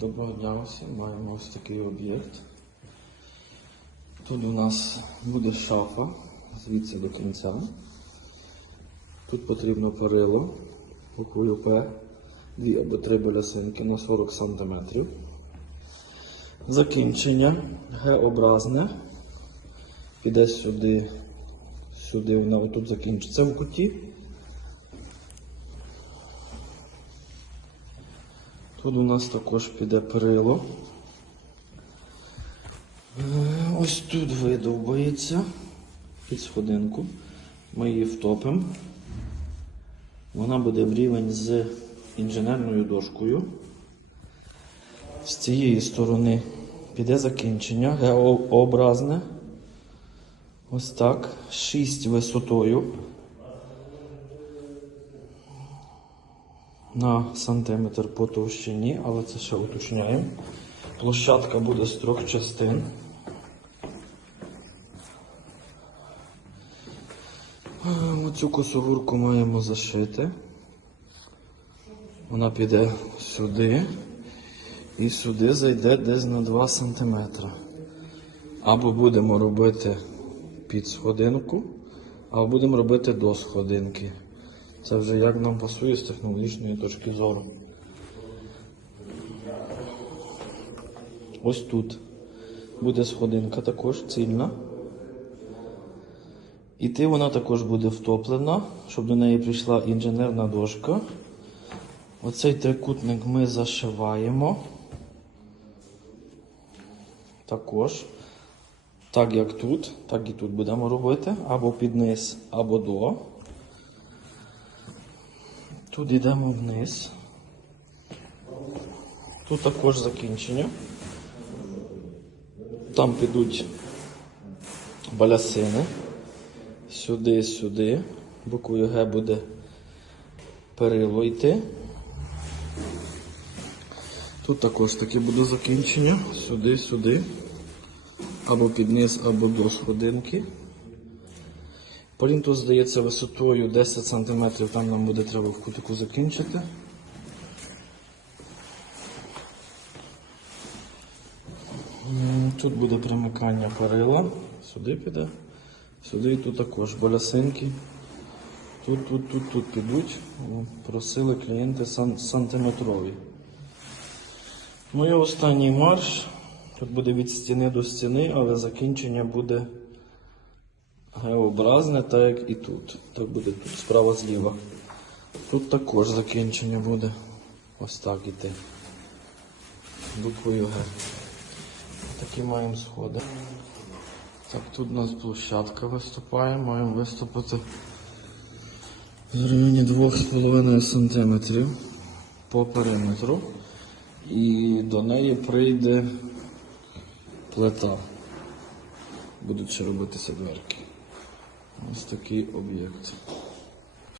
Доброго дня всім. Маємо ось такий об'єкт. Тут у нас буде шафа звідси до кінця. Тут потрібно перило буквою П, дві або три балясинки на 40 см. Закінчення Г-образне. Піде сюди, сюди, вона отут закінчиться в куті. Тут у нас також піде перило. Е, Ось тут видовбається під сходинку. Ми її втопимо. Вона буде в рівень з інженерною дошкою. З цієї сторони піде закінчення Г-образне. Ось так. 6 висотою. На сантиметр по товщині, але це ще уточняємо. Площадка буде з трьох частин. Е, Оцю косогурку маємо зашити. Вона піде сюди і сюди зайде десь на 2 см. Або будемо робити під сходинку, або будемо робити до сходинки. Це вже як нам пасує з технологічної точки зору. Ось тут буде сходинка також цільна. Іти вона також буде втоплена, щоб до неї прийшла інженерна дошка. Оцей трикутник ми зашиваємо. Також. Так як тут, так і тут будемо робити. Або під низ, або до. Тут йдемо вниз. Тут також закінчення. Там підуть балясини. Сюди, сюди. Буквою Г буде перило йти. Тут також таке буде закінчення. Сюди, сюди. Або під низ, або до сходинки. Полінтус здається висотою 10 см, там нам буде треба в кутику закінчити. Тут буде примикання перила, сюди піде, сюди і тут також балясинки. Тут, тут, тут, тут підуть. Просили клієнти сан- сантиметрові. Ну і останній марш. Тут буде від стіни до стіни, але закінчення буде Г-образне, так як і тут. Так буде тут справа зліва. Тут також закінчення буде ось так іти. Буквою Г. Такі маємо сходи. Так, тут у нас площадка виступає, маємо виступити в районі 2,5 см по периметру. І до неї прийде плита. Будуть ще робитися дверки. Ось такий об'єкт.